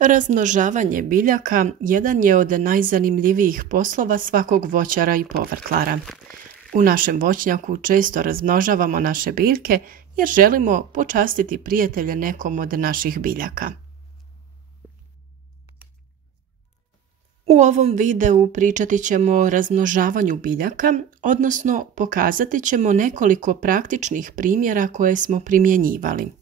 Razmnožavanje biljaka jedan je od najzanimljivijih poslova svakog voćara i povrtlara. U našem voćnjaku često razmnožavamo naše biljke jer želimo počastiti prijatelje nekom od naših biljaka. U ovom videu pričati ćemo o razmnožavanju biljaka, odnosno pokazati ćemo nekoliko praktičnih primjera koje smo primjenjivali.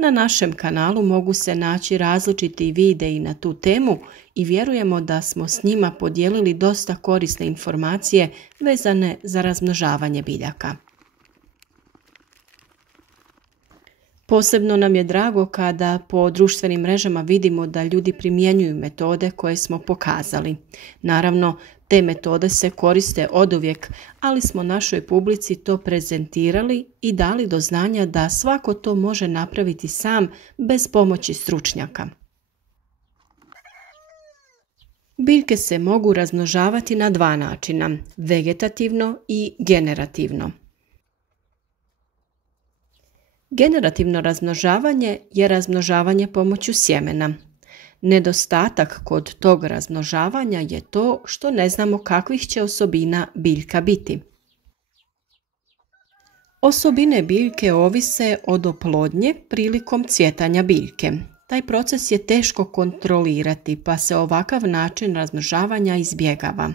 Na našem kanalu mogu se naći različiti videi na tu temu i vjerujemo da smo s njima podijelili dosta korisne informacije vezane za razmnožavanje biljaka. Posebno nam je drago kada po društvenim mrežama vidimo da ljudi primjenjuju metode koje smo pokazali. Naravno, te metode se koriste oduvijek, ali smo našoj publici to prezentirali i dali do znanja da svako to može napraviti sam bez pomoći stručnjaka. Biljke se mogu razmnožavati na dva načina, vegetativno i generativno. Generativno razmnožavanje je razmnožavanje pomoću sjemena. Nedostatak kod tog razmnožavanja je to što ne znamo kakvih će osobina biljka biti. Osobine biljke ovise od oplodnje prilikom cvjetanja biljke. Taj proces je teško kontrolirati, pa se ovakav način razmnožavanja izbjegava.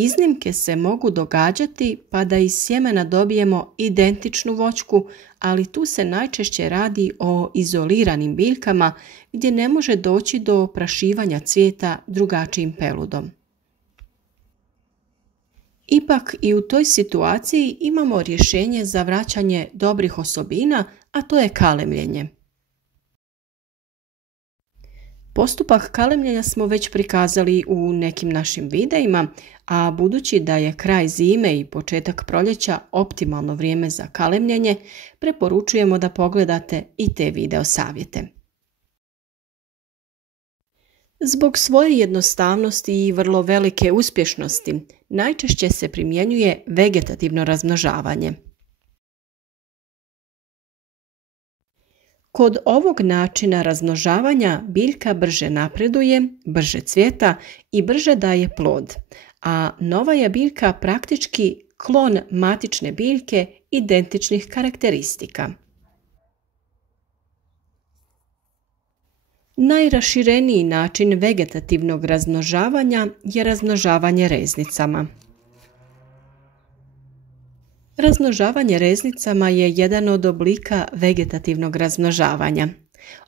Iznimke se mogu događati pa da iz sjemena dobijemo identičnu voćku, ali tu se najčešće radi o izoliranim biljkama gdje ne može doći do oprašivanja cvijeta drugačijim peludom. Ipak i u toj situaciji imamo rješenje za vraćanje dobrih osobina, a to je kalemljenje. Postupak kalemljenja smo već prikazali u nekim našim videima, a budući da je kraj zime i početak proljeća optimalno vrijeme za kalemljenje, preporučujemo da pogledate i te video savjete. Zbog svoje jednostavnosti i vrlo velike uspješnosti, najčešće se primjenjuje vegetativno razmnožavanje. Kod ovog načina razmnožavanja biljka brže napreduje, brže cvjeta i brže daje plod, a nova je biljka praktički klon matične biljke identičnih karakteristika. Najrašireniji način vegetativnog razmnožavanja je razmnožavanje reznicama. Razmnožavanje reznicama je jedan od oblika vegetativnog razmnožavanja.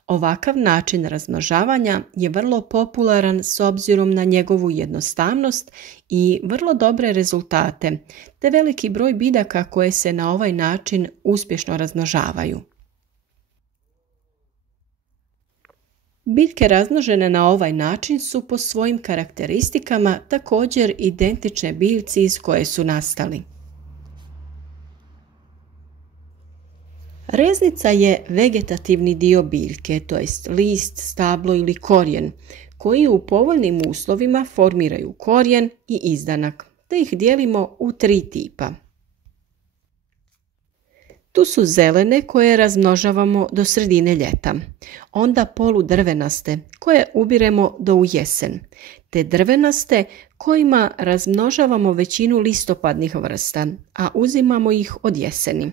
Ovakav način razmnožavanja je vrlo popularan s obzirom na njegovu jednostavnost i vrlo dobre rezultate, te veliki broj biljaka koje se na ovaj način uspješno razmnožavaju. Biljke razmnožene na ovaj način su po svojim karakteristikama također identične biljci iz koje su nastali. Reznica je vegetativni dio biljke, to jest list, stablo ili korijen, koji u povoljnim uslovima formiraju korijen i izdanak, te ih dijelimo u tri tipa. Tu su zelene koje razmnožavamo do sredine ljeta, onda poludrvenaste koje ubiremo do u jesen, te drvenaste kojima razmnožavamo većinu listopadnih vrsta, a uzimamo ih od jeseni.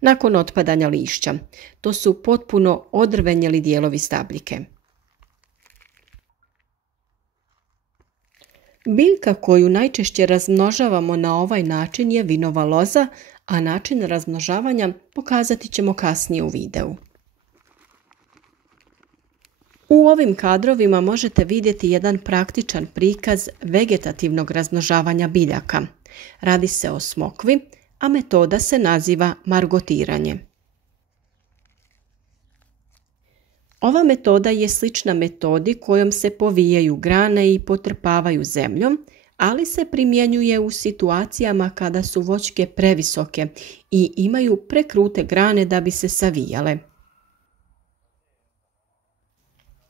Nakon otpadanja lišća, to su potpuno odrvenjeli dijelovi stabljike. Biljka koju najčešće razmnožavamo na ovaj način je vinova loza, a način razmnožavanja pokazati ćemo kasnije u videu. U ovim kadrovima možete vidjeti jedan praktičan prikaz vegetativnog razmnožavanja biljaka. Radi se o smokvi, a metoda se naziva margotiranje. Ova metoda je slična metodi kojom se povijaju grane i potrpavaju zemljom, ali se primjenjuje u situacijama kada su voćke previsoke i imaju prekrute grane da bi se savijale.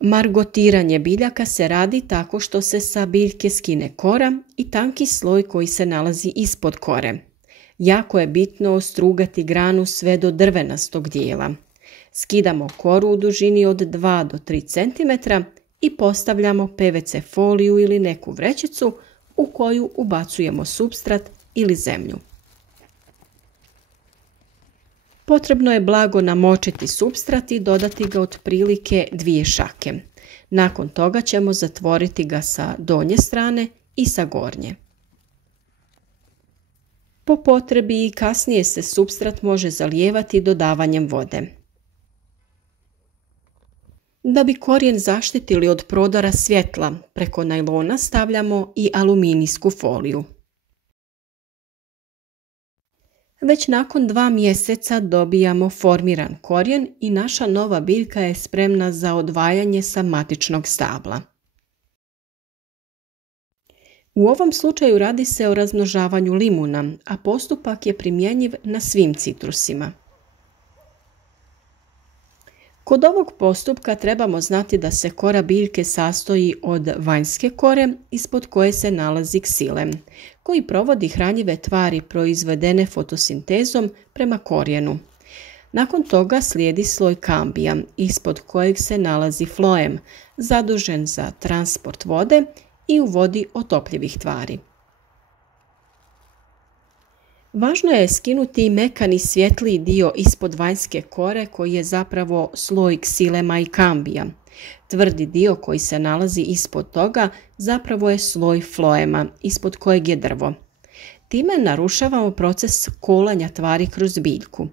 Margotiranje biljaka se radi tako što se sa biljke skine kora i tanki sloj koji se nalazi ispod kore. Jako je bitno ostrugati granu sve do drvenastog dijela. Skidamo koru u dužini od 2 do 3 cm i postavljamo PVC foliju ili neku vrećicu u koju ubacujemo supstrat ili zemlju. Potrebno je blago namočiti supstrat i dodati ga otprilike 2 šake. Nakon toga ćemo zatvoriti ga sa donje strane i sa gornje. Po potrebi i kasnije se supstrat može zalijevati dodavanjem vode. Da bi korijen zaštitili od prodora svjetla, preko najlona stavljamo i aluminijsku foliju. Već nakon 2 mjeseca dobijamo formiran korijen i naša nova biljka je spremna za odvajanje sa matičnog stabla. U ovom slučaju radi se o razmnožavanju limuna, a postupak je primjenjiv na svim citrusima. Kod ovog postupka trebamo znati da se kora biljke sastoji od vanjske kore ispod koje se nalazi ksilem, koji provodi hranjive tvari proizvedene fotosintezom prema korijenu. Nakon toga slijedi sloj kambija, ispod kojeg se nalazi floem, zadužen za transport vode i u vodi otopljivih tvari. Važno je skinuti mekani svjetliji dio ispod vanjske kore koji je zapravo sloj ksilema i kambija. Tvrdi dio koji se nalazi ispod toga zapravo je sloj floema ispod kojeg je drvo. Time narušavamo proces kolanja tvari kroz biljku,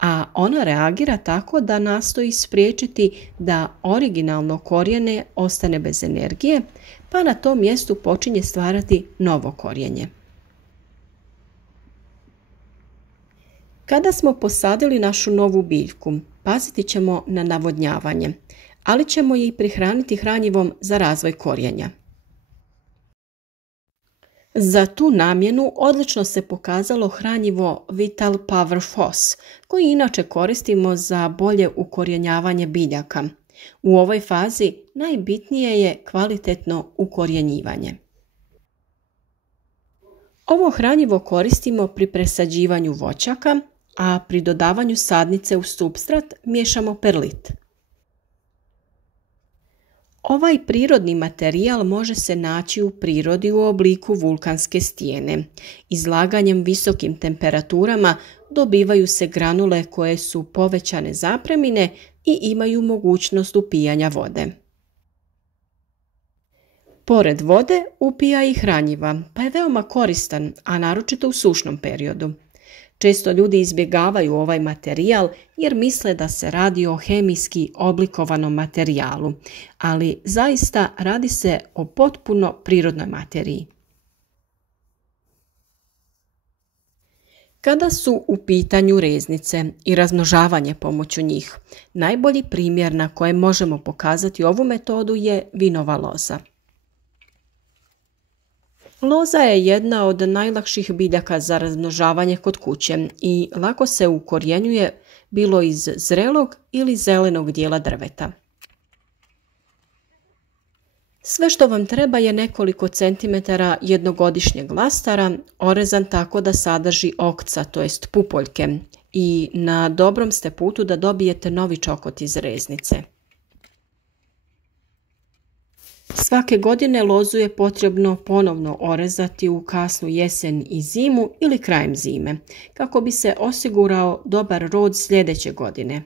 a ona reagira tako da nastoji spriječiti da originalno korijene ostane bez energije, pa na tom mjestu počinje stvarati novo korijenje. Kada smo posadili našu novu biljku, paziti ćemo na navodnjavanje, ali ćemo je i prihraniti hranjivom za razvoj korijenja. Za tu namjenu odlično se pokazalo hranjivo Vital Power Fos, koji inače koristimo za bolje ukorjenjavanje biljaka. U ovoj fazi najbitnije je kvalitetno ukorjenjivanje. Ovo hranjivo koristimo pri presađivanju voćaka, a pri dodavanju sadnice u supstrat miješamo perlit. Ovaj prirodni materijal može se naći u prirodi u obliku vulkanske stijene. Izlaganjem visokim temperaturama dobivaju se granule koje su povećane zapremine i imaju mogućnost upijanja vode. Pored vode upija i hranjiva, pa je veoma koristan, a naročito u sušnom periodu. Često ljudi izbjegavaju ovaj materijal jer misle da se radi o hemijski oblikovanom materijalu, ali zaista radi se o potpuno prirodnoj materiji. Kada su u pitanju reznice i razmnožavanje pomoću njih, najbolji primjer na kojem možemo pokazati ovu metodu je vinova loza. Loza je jedna od najlakših biljaka za razmnožavanje kod kuće i lako se ukorjenjuje bilo iz zrelog ili zelenog dijela drveta. Sve što vam treba je nekoliko centimetara jednogodišnjeg lastara, orezan tako da sadrži okca, to jest pupoljke, i na dobrom ste putu da dobijete novi čokot iz reznice. Svake godine lozu je potrebno ponovno orezati u kasnu jesen i zimu ili krajem zime, kako bi se osigurao dobar rod sljedeće godine.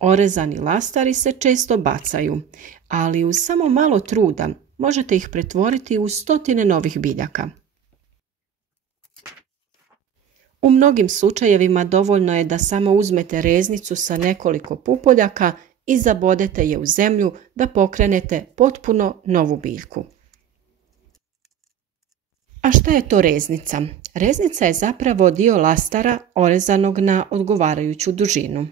Orezani lastari se često bacaju, ali uz samo malo truda možete ih pretvoriti u stotine novih biljaka. U mnogim slučajevima dovoljno je da samo uzmete reznicu sa nekoliko pupoljaka i zabodete je u zemlju da pokrenete potpuno novu biljku. A šta je to reznica? Reznica je zapravo dio lastara orezanog na odgovarajuću dužinu.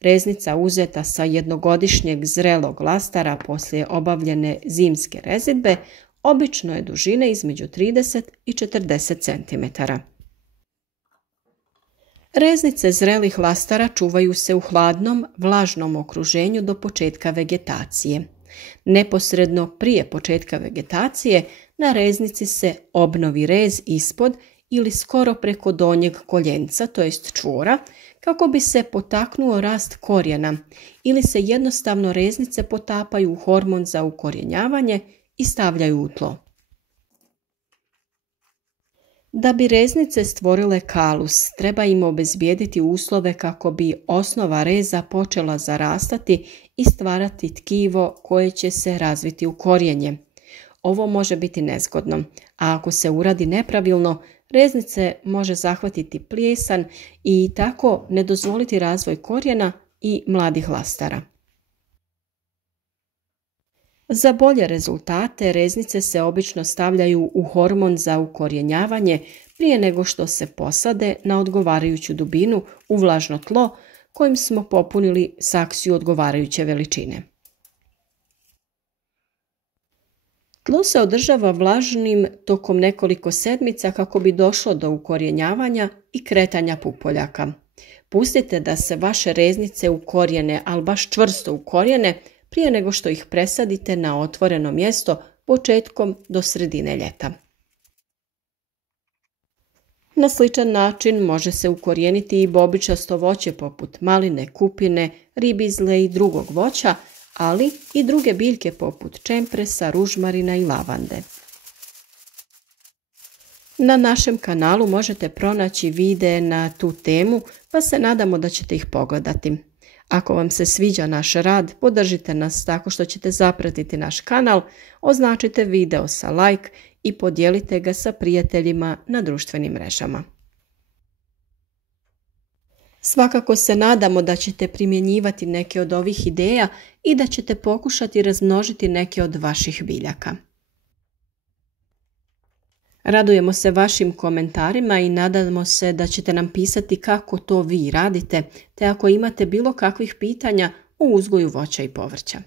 Reznica uzeta sa jednogodišnjeg zrelog lastara poslije obavljene zimske rezidbe obično je dužine između 30 i 40 cm. Reznice zrelih lastara čuvaju se u hladnom, vlažnom okruženju do početka vegetacije. Neposredno prije početka vegetacije na reznici se obnovi rez ispod ili skoro preko donjeg koljenca, to jest čvora, kako bi se potaknuo rast korijena ili se jednostavno reznice potapaju u hormon za ukorjenjavanje i stavljaju u tlo. Da bi reznice stvorile kalus, treba im obezbijediti uslove kako bi osnova reza počela zarastati i stvarati tkivo koje će se razviti u korijenje. Ovo može biti nezgodno, a ako se uradi nepravilno, reznice može zahvatiti plijesan i tako ne dozvoliti razvoj korijena i mladih lastara. Za bolje rezultate reznice se obično stavljaju u hormon za ukorjenjavanje prije nego što se posade na odgovarajuću dubinu u vlažno tlo kojim smo popunili saksiju odgovarajuće veličine. Tlo se održava vlažnim tokom nekoliko sedmica kako bi došlo do ukorjenjavanja i kretanja pupoljaka. Pustite da se vaše reznice ukorijene, ali baš čvrsto ukorijene, prije nego što ih presadite na otvoreno mjesto početkom do sredine ljeta. Na sličan način može se ukorijeniti i bobičasto voće poput maline, kupine, ribizle i drugog voća, ali i druge biljke poput čempresa, ružmarina i lavande. Na našem kanalu možete pronaći videe na tu temu, pa se nadamo da ćete ih pogledati. Ako vam se sviđa naš rad, podržite nas tako što ćete zapratiti naš kanal, označite video sa like i podijelite ga sa prijateljima na društvenim mrežama. Svakako se nadamo da ćete primjenjivati neke od ovih ideja i da ćete pokušati razmnožiti neke od vaših biljaka. Radujemo se vašim komentarima i nadamo se da ćete nam pisati kako to vi radite, te ako imate bilo kakvih pitanja u uzgoju voća i povrća.